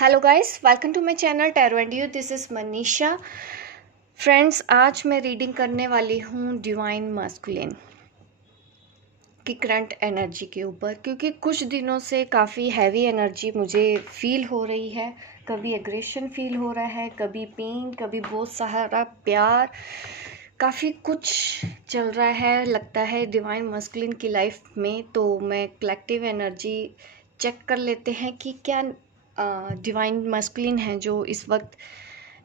Hello guys, welcome to my channel tarot and you. This is Manisha. Friends, आज मैं reading करने वाली हूँ डिवाइन मास्कुलिन की करंट एनर्जी के ऊपर, क्योंकि कुछ दिनों से काफ़ी हैवी एनर्जी मुझे फील हो रही है। कभी एग्रेशन फील हो रहा है, कभी पेन, कभी बहुत सारा प्यार, काफ़ी कुछ चल रहा है लगता है डिवाइन मास्कुलिन की लाइफ में। तो मैं कलेक्टिव एनर्जी चेक कर लेते हैं कि क्या डिवाइन मास्कुलिन है जो इस वक्त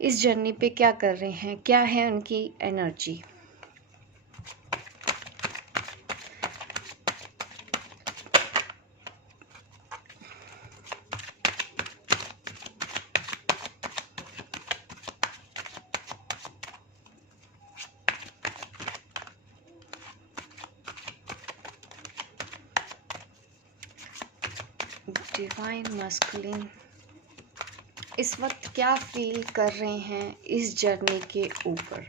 इस जर्नी पे क्या कर रहे हैं, क्या है उनकी एनर्जी। डिवाइन मास्कुलिन इस वक्त क्या फील कर रहे हैं इस जर्नी के ऊपर।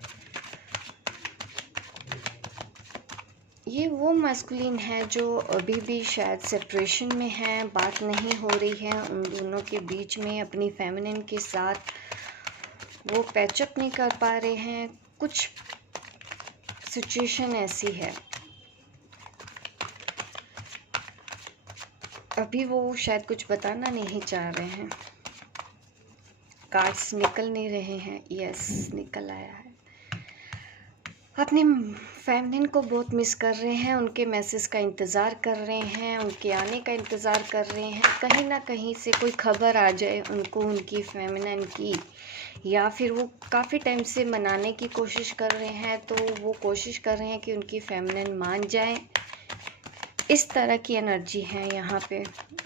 ये वो मास्कुलिन है जो अभी भी शायद सेपरेशन में है, बात नहीं हो रही है उन दोनों के बीच में। अपनी फेमिनिन के साथ वो पैचअप नहीं कर पा रहे हैं, कुछ सिचुएशन ऐसी है। अभी वो शायद कुछ बताना नहीं चाह रहे हैं। कार्ड्स निकल नहीं रहे हैं। यस, निकल आया है। अपने फेमिनिन को बहुत मिस कर रहे हैं, उनके मैसेज का इंतज़ार कर रहे हैं, उनके आने का इंतज़ार कर रहे हैं। कहीं ना कहीं से कोई खबर आ जाए उनको उनकी फेमिनिन की, या फिर वो काफ़ी टाइम से मनाने की कोशिश कर रहे हैं। तो वो कोशिश कर रहे हैं कि उनकी फेमिनिन मान जाए। इस तरह की एनर्जी है यहाँ पे।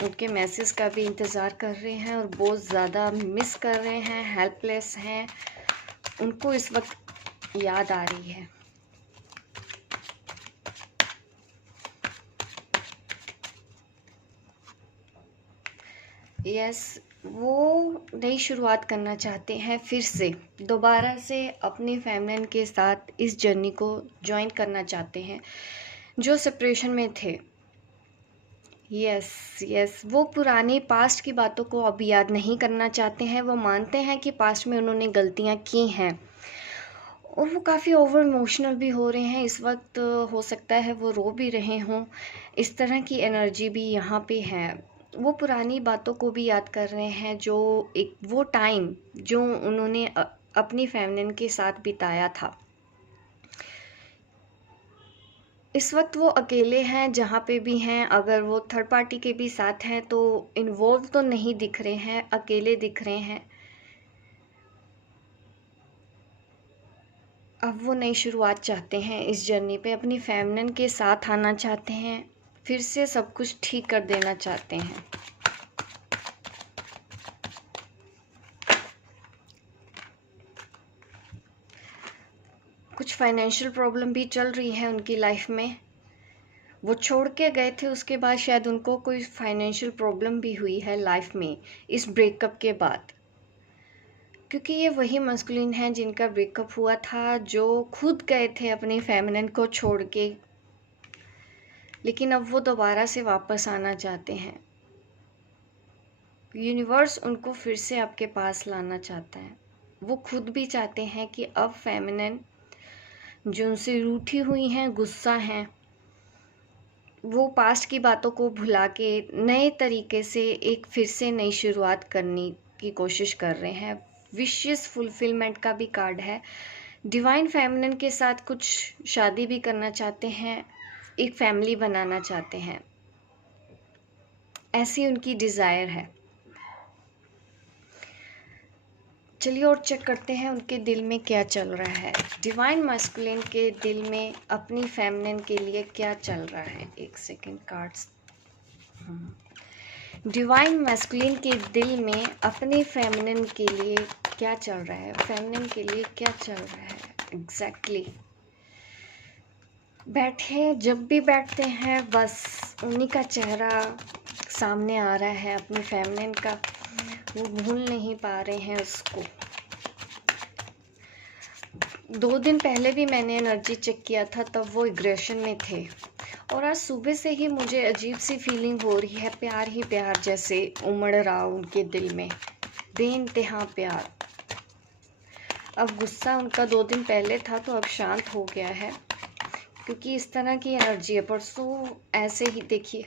उनके मैसेज का भी इंतज़ार कर रहे हैं और बहुत ज़्यादा मिस कर रहे हैं, हेल्पलेस हैं। उनको इस वक्त याद आ रही है। यस, वो नई शुरुआत करना चाहते हैं, फिर से दोबारा से अपनी फेमिनिन के साथ इस जर्नी को ज्वाइन करना चाहते हैं जो सेपरेशन में थे। यस यस, वो पुरानी पास्ट की बातों को अब याद नहीं करना चाहते हैं। वो मानते हैं कि पास्ट में उन्होंने गलतियां की हैं और वो काफ़ी ओवर इमोशनल भी हो रहे हैं इस वक्त। हो सकता है वो रो भी रहे हों। इस तरह की एनर्जी भी यहाँ पे है। वो पुरानी बातों को भी याद कर रहे हैं, जो एक वो टाइम जो उन्होंने अपनी फेमिनिन के साथ बिताया था। इस वक्त वो अकेले हैं जहाँ पे भी हैं। अगर वो थर्ड पार्टी के भी साथ हैं तो इन्वॉल्व तो नहीं दिख रहे हैं, अकेले दिख रहे हैं। अब वो नई शुरुआत चाहते हैं इस जर्नी पे, अपनी फेमिनिन के साथ आना चाहते हैं, फिर से सब कुछ ठीक कर देना चाहते हैं। कुछ फाइनेंशियल प्रॉब्लम भी चल रही है उनकी लाइफ में। वो छोड़ के गए थे, उसके बाद शायद उनको कोई फाइनेंशियल प्रॉब्लम भी हुई है लाइफ में इस ब्रेकअप के बाद, क्योंकि ये वही मस्कुलिन है जिनका ब्रेकअप हुआ था, जो खुद गए थे अपनी फेमिनिन को छोड़ के, लेकिन अब वो दोबारा से वापस आना चाहते हैं। यूनिवर्स उनको फिर से आपके पास लाना चाहता है। वो खुद भी चाहते हैं कि अब फेमिनिन जो उनसे रूठी हुई हैं, गुस्सा हैं, वो पास्ट की बातों को भुला के नए तरीके से एक फिर से नई शुरुआत करने की कोशिश कर रहे हैं। विशेस फुलफिलमेंट का भी कार्ड है। डिवाइन फेमिनिन के साथ कुछ शादी भी करना चाहते हैं, एक फैमिली बनाना चाहते हैं, ऐसी उनकी डिज़ायर है। चलिए और चेक करते हैं उनके दिल में क्या चल रहा है। डिवाइन मास्कुलिन के दिल में अपनी फेमिनिन के लिए क्या चल रहा है। एक सेकेंड, कार्ड्स। डिवाइन मास्कुलिन के दिल में अपनी फेमिनिन के लिए क्या चल रहा है, फेमिनिन के लिए क्या चल रहा है एग्जैक्टली। बैठे, जब भी बैठते हैं बस उन्हीं का चेहरा सामने आ रहा है, अपनी फेमिनिन का। वो भूल नहीं पा रहे हैं उसको। 2 दिन पहले भी मैंने एनर्जी चेक किया था, तब वो एग्रेशन में थे। और आज सुबह से ही मुझे अजीब सी फीलिंग हो रही है, प्यार ही प्यार जैसे उमड़ रहा उनके दिल में। बेइंतहा प्यार। अब गुस्सा उनका 2 दिन पहले था तो अब शांत हो गया है, क्योंकि इस तरह की एनर्जी है। परसों ऐसे ही देखिए,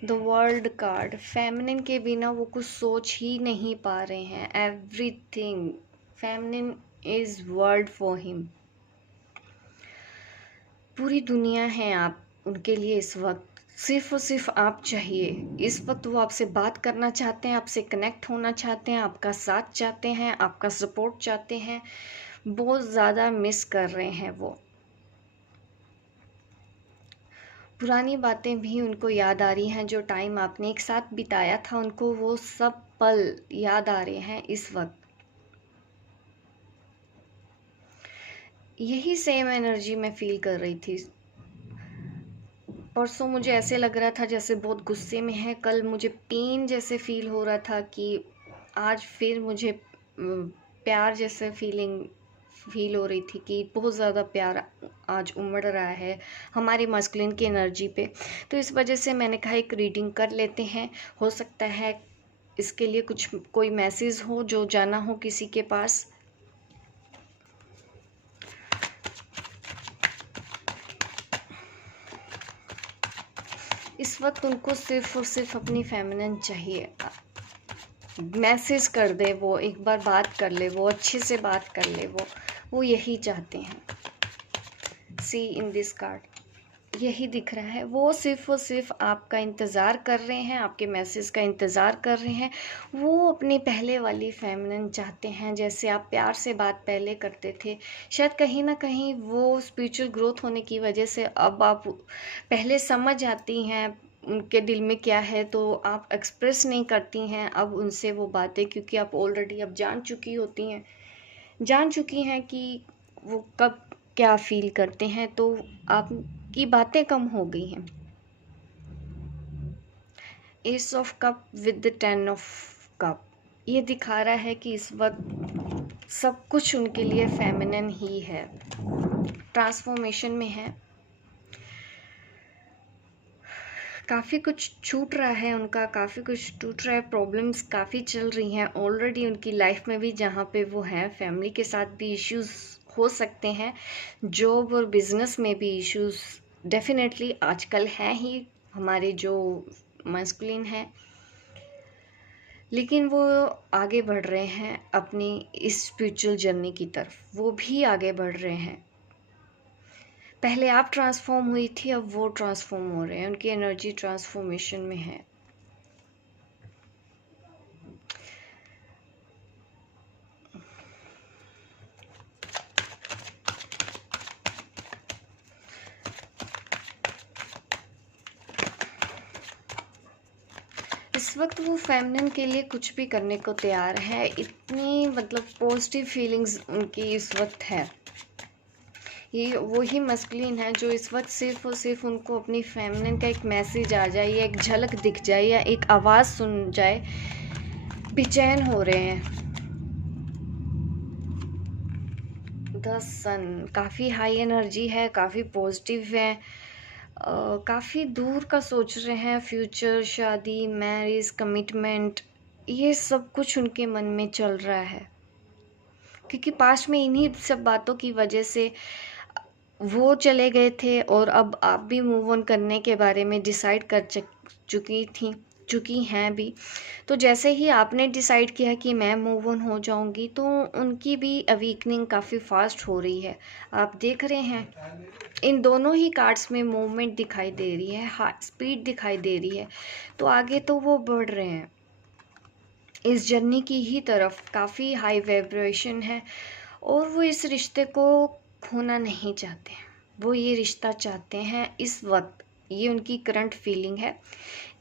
द वर्ल्ड कार्ड, फेमिनिन के बिना वो कुछ सोच ही नहीं पा रहे हैं। Everything feminine is world for him. पूरी दुनिया है आप उनके लिए इस वक्त। सिर्फ और सिर्फ आप चाहिए। इस वक्त वो आपसे बात करना चाहते हैं, आपसे कनेक्ट होना चाहते हैं, आपका साथ चाहते हैं, आपका सपोर्ट चाहते हैं। बहुत ज़्यादा मिस कर रहे हैं वो। पुरानी बातें भी उनको याद आ रही हैं, जो टाइम आपने एक साथ बिताया था, उनको वो सब पल याद आ रहे हैं इस वक्त। यही सेम एनर्जी मैं फील कर रही थी। परसों मुझे ऐसे लग रहा था जैसे बहुत गुस्से में है, कल मुझे पेन जैसे फील हो रहा था कि आज फिर मुझे प्यार जैसे फीलिंग फील हो रही थी कि बहुत ज़्यादा प्यार आज उमड़ रहा है हमारी मस्कुलिन की एनर्जी पे। तो इस वजह से मैंने कहा एक रीडिंग कर लेते हैं, हो सकता है इसके लिए कुछ कोई मैसेज हो जो जाना हो किसी के पास। इस वक्त उनको सिर्फ और सिर्फ अपनी फेमिनिन चाहिए। मैसेज कर दे वो, एक बार बात कर ले वो, अच्छे से बात कर ले वो यही चाहते हैं। सी इन दिस कार्ड यही दिख रहा है, वो सिर्फ और सिर्फ आपका इंतज़ार कर रहे हैं, आपके मैसेज का इंतज़ार कर रहे हैं। वो अपनी पहले वाली फेमिनिन चाहते हैं, जैसे आप प्यार से बात पहले करते थे। शायद कहीं ना कहीं वो स्पिरिचुअल ग्रोथ होने की वजह से अब आप पहले समझ आती हैं उनके दिल में क्या है, तो आप एक्सप्रेस नहीं करती हैं अब उनसे वो बातें, क्योंकि आप ऑलरेडी अब जान चुकी होती हैं, जान चुकी हैं कि वो कब क्या फील करते हैं, तो आपकी बातें कम हो गई हैं। S of cup with the 10 of cup, ये दिखा रहा है कि इस वक्त सब कुछ उनके लिए फेमिनिन ही है, ट्रांसफॉर्मेशन में है। काफ़ी कुछ छूट रहा है उनका, काफ़ी कुछ टूट रहा है, प्रॉब्लम्स काफ़ी चल रही हैं ऑलरेडी उनकी लाइफ में भी, जहाँ पे वो हैं। फैमिली के साथ भी इश्यूज हो सकते हैं, जॉब और बिजनेस में भी इश्यूज डेफिनेटली आजकल हैं ही हमारे जो मस्कुलिन हैं। लेकिन वो आगे बढ़ रहे हैं अपनी इस स्पिरिचुअल जर्नी की तरफ, वो भी आगे बढ़ रहे हैं। पहले आप ट्रांसफॉर्म हुई थी, अब वो ट्रांसफॉर्म हो रहे हैं, उनकी एनर्जी ट्रांसफॉर्मेशन में है। इस वक्त वो फेमिनिन के लिए कुछ भी करने को तैयार है, इतनी मतलब पॉजिटिव फीलिंग्स उनकी इस वक्त है। ये वही मस्कुलिन है जो इस वक्त सिर्फ और सिर्फ उनको अपनी फेमिनिन का एक मैसेज आ जाए या एक झलक दिख जाए या एक आवाज़ सुन जाए, बेचैन हो रहे हैं। द सन काफ़ी हाई एनर्जी है, काफ़ी पॉजिटिव है, काफ़ी दूर का सोच रहे हैं, फ्यूचर, शादी, मैरिज, कमिटमेंट, ये सब कुछ उनके मन में चल रहा है। क्योंकि पास्ट में इन्हीं सब बातों की वजह से वो चले गए थे और अब आप भी मूव ऑन करने के बारे में डिसाइड कर चुकी हैं भी। तो जैसे ही आपने डिसाइड किया कि मैं मूव ऑन हो जाऊंगी, तो उनकी भी अवीकनिंग काफ़ी फास्ट हो रही है। आप देख रहे हैं इन दोनों ही कार्ड्स में मूवमेंट दिखाई दे रही है, स्पीड दिखाई दे रही है। तो आगे तो वो बढ़ रहे हैं इस जर्नी की ही तरफ, काफ़ी हाई वाइब्रेशन है और वो इस रिश्ते को खोना नहीं चाहते, वो ये रिश्ता चाहते हैं इस वक्त। ये उनकी करंट फीलिंग है,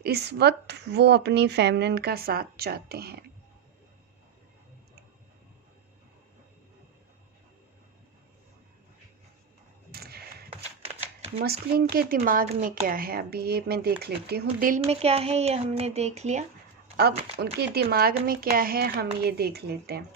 इस वक्त वो अपनी फेमिनिन का साथ चाहते हैं। मस्कुलिन के दिमाग में क्या है अभी ये मैं देख लेती हूँ। दिल में क्या है ये हमने देख लिया, अब उनके दिमाग में क्या है हम ये देख लेते हैं।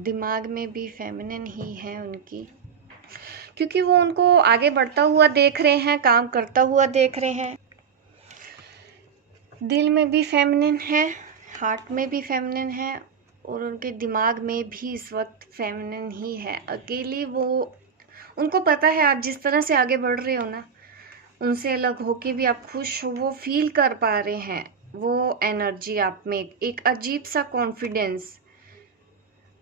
दिमाग में भी फेमिनिन ही है उनकी, क्योंकि वो उनको आगे बढ़ता हुआ देख रहे हैं, काम करता हुआ देख रहे हैं। दिल में भी फेमिनिन है, हार्ट में भी फेमिनिन है, और उनके दिमाग में भी इस वक्त फेमिनिन ही है। अकेली वो, उनको पता है आप जिस तरह से आगे बढ़ रहे हो ना, उनसे अलग होके भी आप खुश हो, वो फील कर पा रहे हैं। वो एनर्जी आप में, एक अजीब सा कॉन्फिडेंस,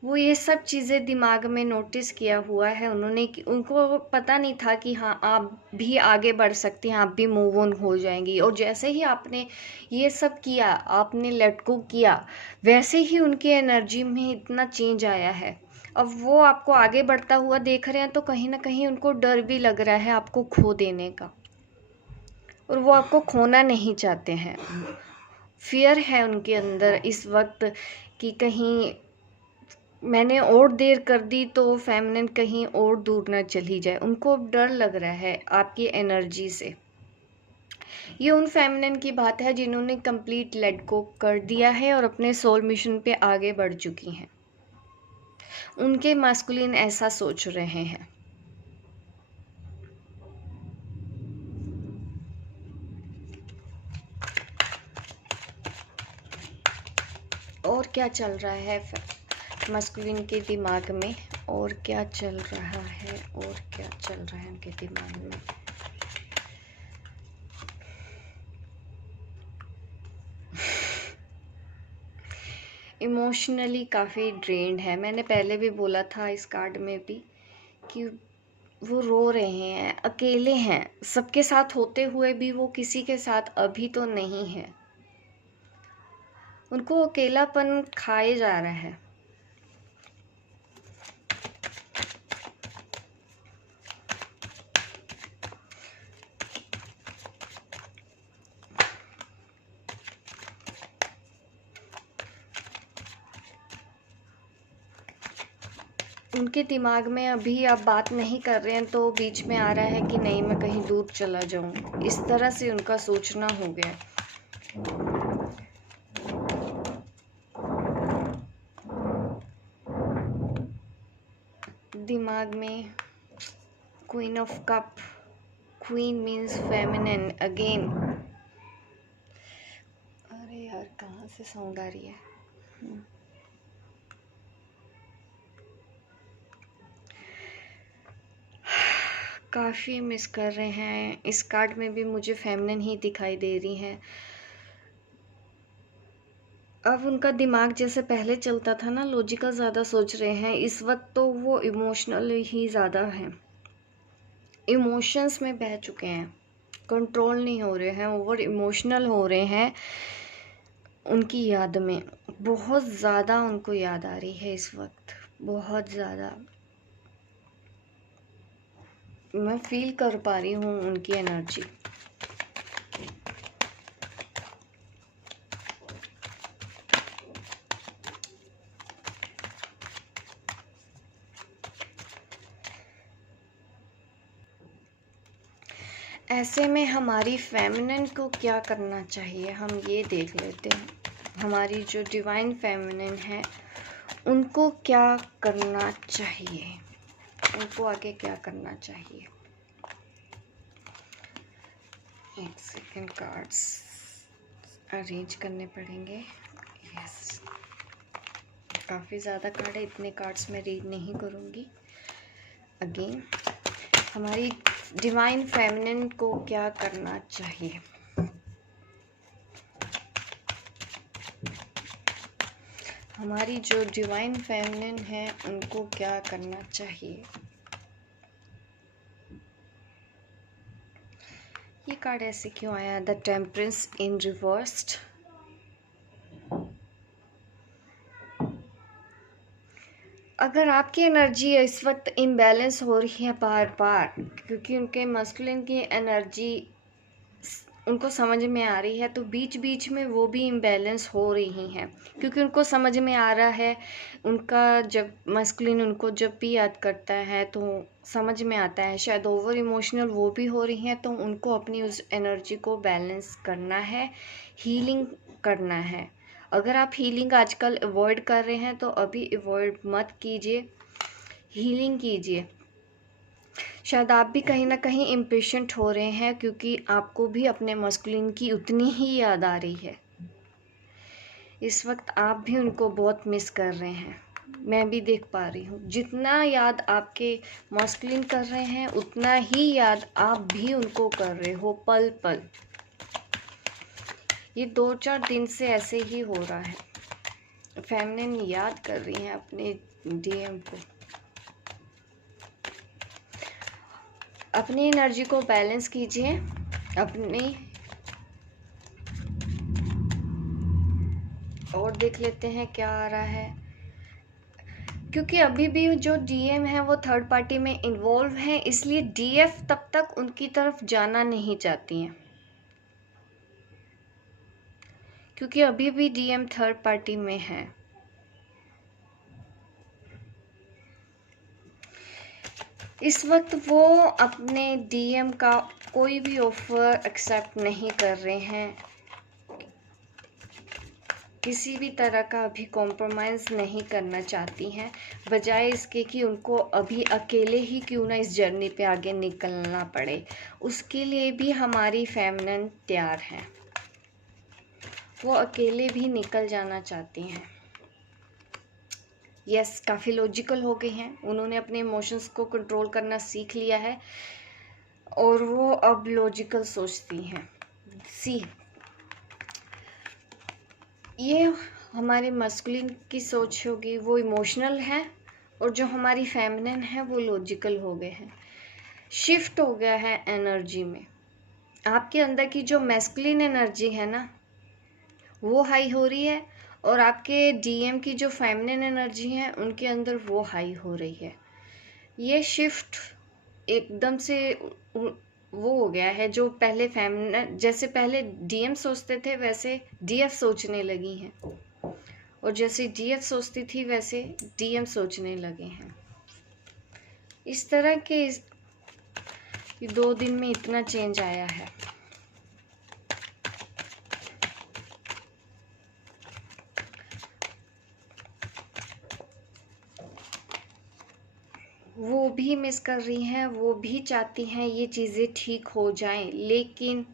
वो ये सब चीज़ें दिमाग में नोटिस किया हुआ है उन्होंने कि उनको पता नहीं था कि हाँ आप भी आगे बढ़ सकती हैं, आप भी मूव ऑन हो जाएंगी। और जैसे ही आपने ये सब किया, आपने लेट गो किया, वैसे ही उनकी एनर्जी में इतना चेंज आया है। अब वो आपको आगे बढ़ता हुआ देख रहे हैं तो कहीं ना कहीं उनको डर भी लग रहा है आपको खो देने का, और वो आपको खोना नहीं चाहते हैं। फियर है उनके अंदर इस वक्त कि कहीं मैंने और देर कर दी तो फेमिनिन कहीं और दूर ना चली जाए। उनको डर लग रहा है आपकी एनर्जी से। ये उन फेमिनिन की बात है जिन्होंने कंप्लीट लेट गो कर दिया है और अपने सोल मिशन पे आगे बढ़ चुकी हैं। उनके मास्कुलिन ऐसा सोच रहे हैं। और क्या चल रहा है मस्कुलिन के दिमाग में, और क्या चल रहा है, और क्या चल रहा है उनके दिमाग में। इमोशनली काफ़ी ड्रेन्ड है। मैंने पहले भी बोला था इस कार्ड में भी कि वो रो रहे हैं, अकेले हैं, सबके साथ होते हुए भी वो किसी के साथ अभी तो नहीं है। उनको अकेलापन खाए जा रहा है। उनके दिमाग में अभी आप बात नहीं कर रहे हैं तो बीच में आ रहा है कि नहीं मैं कहीं दूर चला जाऊं, इस तरह से उनका सोचना हो गया। दिमाग में queen of cup, queen means feminine again. अरे यार कहाँ से साउंड आ रही है। काफ़ी मिस कर रहे हैं। इस कार्ड में भी मुझे फेमिनिन ही दिखाई दे रही है। अब उनका दिमाग जैसे पहले चलता था ना, लॉजिकल ज़्यादा सोच रहे हैं, इस वक्त तो वो इमोशनल ही ज़्यादा हैं। इमोशंस में बह चुके हैं, कंट्रोल नहीं हो रहे हैं, ओवर इमोशनल हो रहे हैं। उनकी याद में बहुत ज़्यादा उनको याद आ रही है इस वक्त, बहुत ज़्यादा। मैं फील कर पा रही हूँ उनकी एनर्जी। ऐसे में हमारी फेमिनिन को क्या करना चाहिए, हम ये देख लेते हैं। हमारी जो डिवाइन फेमिनिन है उनको क्या करना चाहिए, उनको आगे क्या करना चाहिए। एक सेकेंड, कार्ड्स अरेंज करने पड़ेंगे। यस, काफ़ी ज़्यादा कार्ड है, इतने कार्ड्स मैं रीड नहीं करूँगी। अगेन हमारी डिवाइन फेमिनिन को क्या करना चाहिए। हमारी जो डिवाइन फेमिनिन है उनको क्या करना चाहिए। ये कार्ड ऐसे क्यों आया, द टेम्परेंस इन रिवर्स्ड। अगर आपकी एनर्जी इस वक्त इम्बैलेंस हो रही है बार बार, क्योंकि उनके मस्कुलिन की एनर्जी उनको समझ में आ रही है, तो बीच बीच में वो भी इम्बैलेंस हो रही हैं, क्योंकि उनको समझ में आ रहा है उनका, जब मस्कुलिन उनको जब भी याद करता है तो समझ में आता है शायद ओवर इमोशनल वो भी हो रही हैं, तो उनको अपनी उस एनर्जी को बैलेंस करना है, हीलिंग करना है, अगर आप हीलिंग आजकल अवॉइड कर रहे हैं तो अभी अवॉइड मत कीजिए, हीलिंग कीजिए। शायद आप भी कहीं ना कहीं इम्पेशेंट हो रहे हैं क्योंकि आपको भी अपने मस्कुलिन की उतनी ही याद आ रही है। इस वक्त आप भी उनको बहुत मिस कर रहे हैं, मैं भी देख पा रही हूँ। जितना याद आपके मस्कुलिन कर रहे हैं उतना ही याद आप भी उनको कर रहे हो पल पल। ये 2-4 दिन से ऐसे ही हो रहा है। फेमिनिन याद कर रही हैं अपने डीएम को। अपनी एनर्जी को बैलेंस कीजिए। अपनी और देख लेते हैं क्या आ रहा है, क्योंकि अभी भी जो डीएम है वो थर्ड पार्टी में इन्वॉल्व है, इसलिए डीएफ तब तक उनकी तरफ जाना नहीं चाहती हैं, क्योंकि अभी भी डीएम थर्ड पार्टी में है। इस वक्त वो अपने डीएम का कोई भी ऑफर एक्सेप्ट नहीं कर रहे हैं, किसी भी तरह का अभी कॉम्प्रोमाइज़ नहीं करना चाहती हैं, बजाय इसके कि उनको अभी अकेले ही क्यों ना इस जर्नी पे आगे निकलना पड़े, उसके लिए भी हमारी फेमिनिन तैयार है। वो अकेले भी निकल जाना चाहती हैं। यस, काफ़ी लॉजिकल हो गई हैं, उन्होंने अपने इमोशंस को कंट्रोल करना सीख लिया है और वो अब लॉजिकल सोचती हैं। सी, ये हमारे मस्कुलिन की सोच होगी, वो इमोशनल है, और जो हमारी फेमिनिन है वो लॉजिकल हो गए हैं। शिफ्ट हो गया है एनर्जी में। आपके अंदर की जो मैस्कुलिन एनर्जी है ना वो हाई हो रही है, और आपके डीएम की जो फेमिनिन एनर्जी है उनके अंदर वो हाई हो रही है। ये शिफ्ट एकदम से वो हो गया है, जो पहले फेमिनिन, जैसे पहले डीएम सोचते थे वैसे डीएफ सोचने लगी हैं, और जैसे डीएफ सोचती थी वैसे डीएम सोचने लगे हैं। इस तरह के 2 दिन में इतना चेंज आया है। वो भी मिस कर रही हैं, वो भी चाहती हैं ये चीज़ें ठीक हो जाएं, लेकिन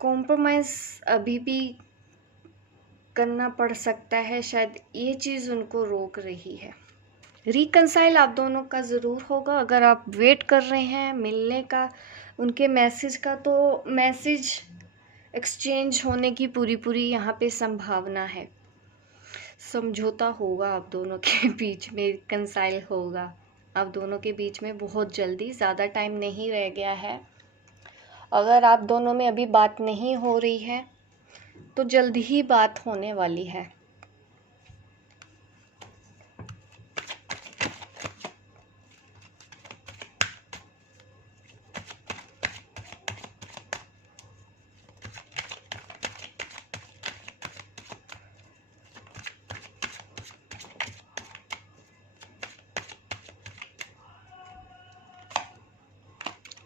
कॉम्प्रोमाइज़ अभी भी करना पड़ सकता है, शायद ये चीज़ उनको रोक रही है। रिकंसाइल आप दोनों का ज़रूर होगा। अगर आप वेट कर रहे हैं मिलने का, उनके मैसेज का, तो मैसेज एक्सचेंज होने की पूरी यहाँ पे संभावना है। समझौता होगा आप दोनों के बीच में, रिकंसाइल होगा आप दोनों के बीच में बहुत जल्दी, ज़्यादा टाइम नहीं रह गया है। अगर आप दोनों में अभी बात नहीं हो रही है तो जल्दी ही बात होने वाली है।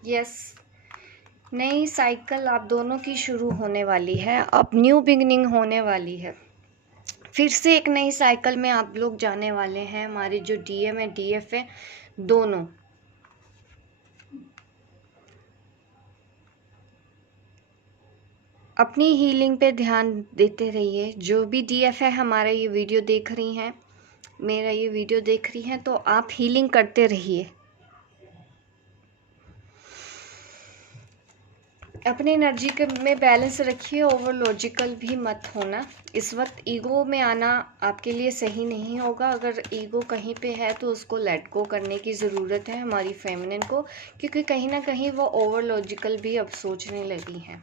यस, नई साइकिल आप दोनों की शुरू होने वाली है, अब न्यू बिगनिंग होने वाली है। फिर से एक नई साइकिल में आप लोग जाने वाले हैं। हमारे जो डीएम है डीएफ है दोनों अपनी हीलिंग पे ध्यान देते रहिए। जो भी डीएफ है हमारा ये वीडियो देख रही हैं, मेरा ये वीडियो देख रही हैं, तो आप हीलिंग करते रहिए। अपनी एनर्जी के में बैलेंस रखिए, ओवर लॉजिकल भी मत होना। इस वक्त ईगो में आना आपके लिए सही नहीं होगा। अगर ईगो कहीं पे है तो उसको लेट गो करने की ज़रूरत है हमारी फेमिनिन को, क्योंकि कहीं ना कहीं वो ओवर लॉजिकल भी अब सोचने लगी हैं।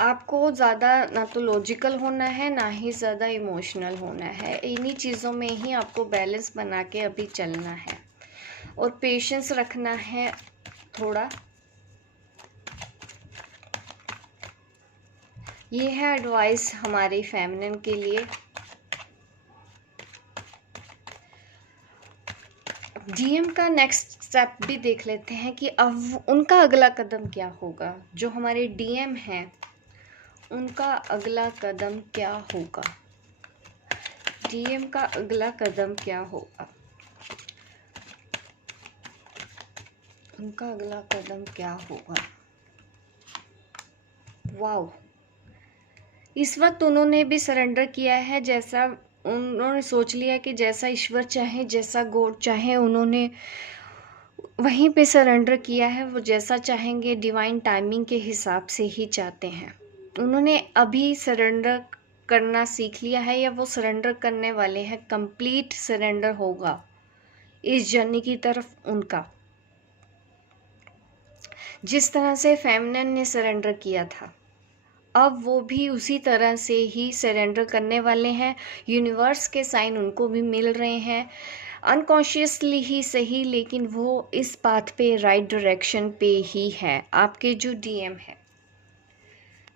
आपको ज़्यादा ना तो लॉजिकल होना है ना ही ज़्यादा इमोशनल होना है, इन्हीं चीज़ों में ही आपको बैलेंस बना के अभी चलना है, और पेशेंस रखना है थोड़ा। ये है एडवाइस हमारी फेमिनिन के लिए। डीएम का नेक्स्ट स्टेप भी देख लेते हैं कि अब उनका अगला कदम क्या होगा। जो हमारे डीएम हैं उनका अगला कदम क्या होगा? डीएम का अगला कदम क्या होगा? उनका अगला कदम क्या होगा? वाओ, इस वक्त उन्होंने भी सरेंडर किया है। जैसा उन्होंने सोच लिया कि जैसा ईश्वर चाहे, जैसा गॉड चाहे, उन्होंने वहीं पे सरेंडर किया है। वो जैसा चाहेंगे डिवाइन टाइमिंग के हिसाब से ही चाहते हैं। उन्होंने अभी सरेंडर करना सीख लिया है, या वो सरेंडर करने वाले हैं। कंप्लीट सरेंडर होगा इस जर्नी की तरफ उनका। जिस तरह से फेमिनिन ने सरेंडर किया था, अब वो भी उसी तरह से ही सरेंडर करने वाले हैं। यूनिवर्स के साइन उनको भी मिल रहे हैं, अनकॉन्शियसली ही सही, लेकिन वो इस पाथ पे, राइट डायरेक्शन पे ही है, आपके जो डीएम है।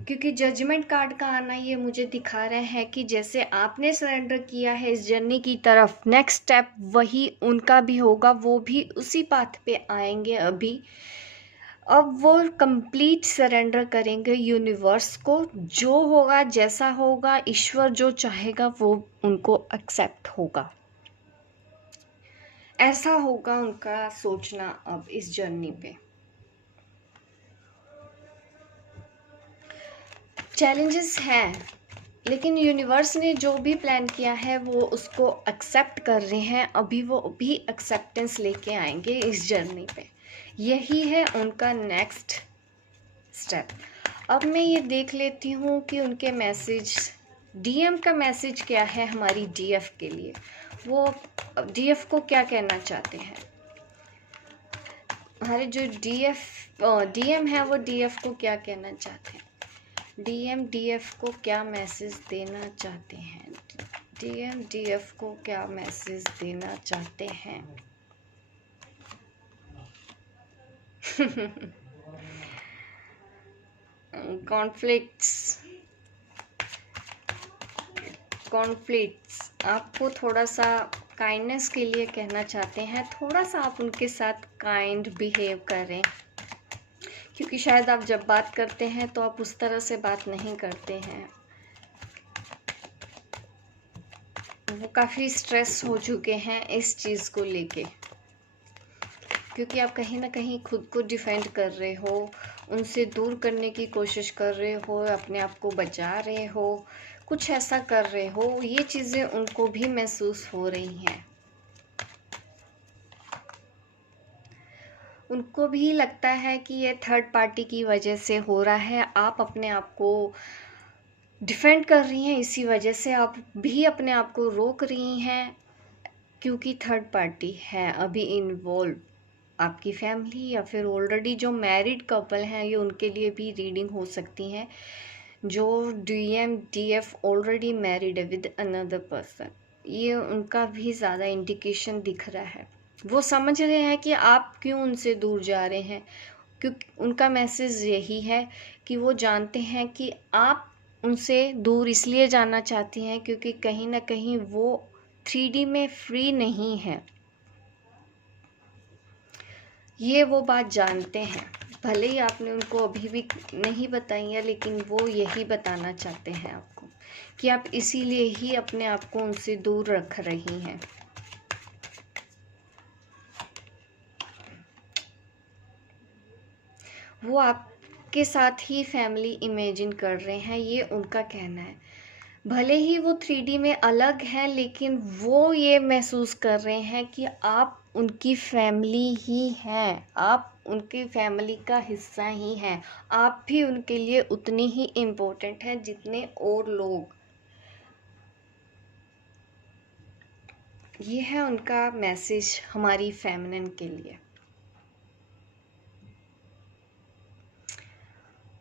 क्योंकि जजमेंट कार्ड का आना ये मुझे दिखा रहा है कि जैसे आपने सरेंडर किया है इस जर्नी की तरफ, नेक्स्ट स्टेप वही उनका भी होगा। वो भी उसी पाथ पे आएंगे अभी। अब वो कंप्लीट सरेंडर करेंगे यूनिवर्स को। जो होगा, जैसा होगा, ईश्वर जो चाहेगा वो उनको एक्सेप्ट होगा। ऐसा होगा उनका सोचना अब इस जर्नी पे। चैलेंजेस हैं, लेकिन यूनिवर्स ने जो भी प्लान किया है वो उसको एक्सेप्ट कर रहे हैं। अभी वो भी एक्सेप्टेंस लेके आएंगे इस जर्नी पे। यही है उनका नेक्स्ट स्टेप। अब मैं ये देख लेती हूँ कि उनके मैसेज, डीएम का मैसेज क्या है हमारी डीएफ के लिए। वो डीएफ को क्या कहना चाहते हैं? हमारे जो डीएम है वो डीएफ को क्या कहना चाहते हैं? डीएम डीएफ को क्या मैसेज देना चाहते हैं? डीएम डीएफ को क्या मैसेज देना चाहते हैं? कॉन्फ्लिक्ट्स आपको थोड़ा सा काइंडनेस के लिए कहना चाहते हैं। थोड़ा सा आप उनके साथ काइंड बिहेव करें, क्योंकि शायद आप जब बात करते हैं तो आप उस तरह से बात नहीं करते हैं। वो काफ़ी स्ट्रेस हो चुके हैं इस चीज़ को लेके, क्योंकि आप कहीं ना कहीं खुद को डिफेंड कर रहे हो, उनसे दूर करने की कोशिश कर रहे हो, अपने आप को बचा रहे हो, कुछ ऐसा कर रहे हो। ये चीज़ें उनको भी महसूस हो रही हैं। उनको भी लगता है कि ये थर्ड पार्टी की वजह से हो रहा है। आप अपने आप को डिफेंड कर रही हैं, इसी वजह से आप भी अपने आप को रोक रही हैं, क्योंकि थर्ड पार्टी है अभी इन्वॉल्व। आपकी फैमिली या फिर ऑलरेडी जो मैरिड कपल हैं, ये उनके लिए भी रीडिंग हो सकती हैं। जो डीएम डीएफ ऑलरेडी मैरिड है विद अनदर पर्सन, ये उनका भी ज़्यादा इंडिकेशन दिख रहा है। वो समझ रहे हैं कि आप क्यों उनसे दूर जा रहे हैं, क्योंकि उनका मैसेज यही है कि वो जानते हैं कि आप उनसे दूर इसलिए जाना चाहती हैं क्योंकि कहीं ना कहीं वो 3D में फ्री नहीं है। ये वो बात जानते हैं, भले ही आपने उनको अभी भी नहीं बताई है, लेकिन वो यही बताना चाहते हैं आपको कि आप इसीलिए ही अपने आप को उनसे दूर रख रही हैं। वो आपके साथ ही फैमिली इमेजिन कर रहे हैं, ये उनका कहना है। भले ही वो 3D में अलग है, लेकिन वो ये महसूस कर रहे हैं कि आप उनकी फैमिली ही हैं, आप उनकी फैमिली का हिस्सा ही हैं। आप भी उनके लिए उतनी ही इम्पोर्टेंट हैं जितने और लोग। ये है उनका मैसेज हमारी फेमिनिन के लिए।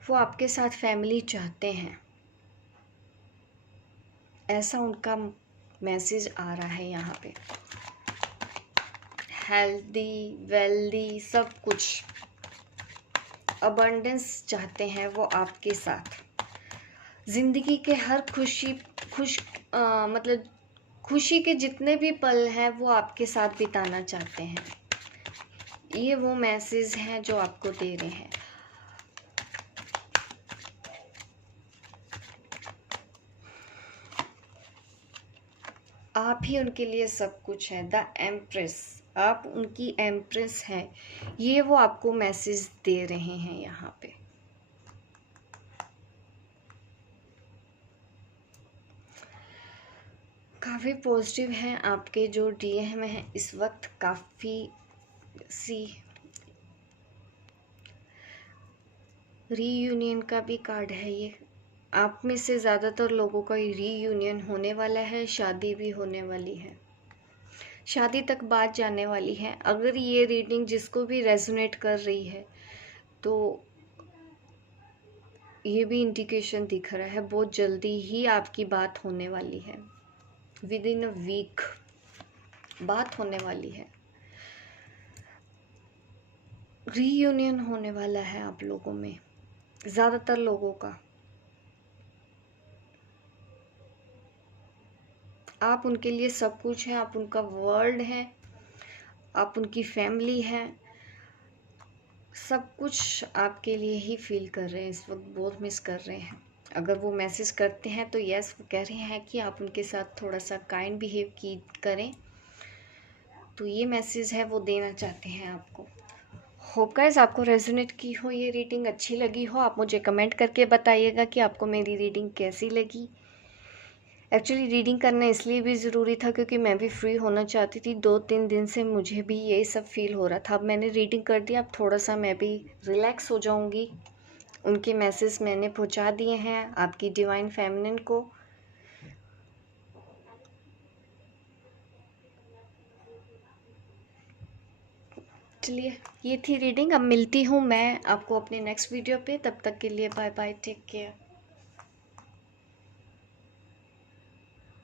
वो आपके साथ फैमिली चाहते हैं, ऐसा उनका मैसेज आ रहा है यहाँ पे। हेल्दी वेल्दी सब कुछ, अबंडेंस चाहते हैं वो आपके साथ। ज़िंदगी के हर मतलब खुशी के जितने भी पल हैं वो आपके साथ बिताना चाहते हैं। ये वो मैसेज हैं जो आपको दे रहे हैं। आप ही उनके लिए सब कुछ है। द एम्प्रेस, आप उनकी एम्प्रेस हैं, ये वो आपको मैसेज दे रहे हैं यहाँ पे। काफ़ी पॉजिटिव हैं आपके जो डीएम हैं इस वक्त। काफ़ी सी रीयूनियन का भी कार्ड है ये। आप में से ज़्यादातर लोगों का रीयूनियन होने वाला है, शादी भी होने वाली है, शादी तक बात जाने वाली है। अगर ये रीडिंग जिसको भी रेजोनेट कर रही है तो ये भी इंडिकेशन दिख रहा है बहुत जल्दी ही आपकी बात होने वाली है। विद इन अ वीक बात होने वाली है, रीयूनियन होने वाला है आप लोगों में, ज़्यादातर लोगों का। आप उनके लिए सब कुछ हैं, आप उनका वर्ल्ड हैं, आप उनकी फैमिली हैं, सब कुछ आपके लिए ही फील कर रहे हैं इस वक्त, बहुत मिस कर रहे हैं। अगर वो मैसेज करते हैं तो यस, वो कह रहे हैं कि आप उनके साथ थोड़ा सा काइंड बिहेव की करें, तो ये मैसेज है वो देना चाहते हैं आपको। होप गाइस आपको रेजोनेट की हो ये रीडिंग, अच्छी लगी हो। आप मुझे कमेंट करके बताइएगा कि आपको मेरी रीडिंग कैसी लगी। एक्चुअली रीडिंग करना इसलिए भी ज़रूरी था क्योंकि मैं भी फ्री होना चाहती थी। 2-3 दिन से मुझे भी यही सब फील हो रहा था। अब मैंने रीडिंग कर दिया, अब थोड़ा सा मैं भी रिलैक्स हो जाऊंगी। उनके मैसेज मैंने पहुंचा दिए हैं आपकी डिवाइन फेमिनिन को। चलिए, ये थी रीडिंग। अब मिलती हूँ मैं आपको अपने नेक्स्ट वीडियो पे। तब तक के लिए बाय बाय, टेक केयर।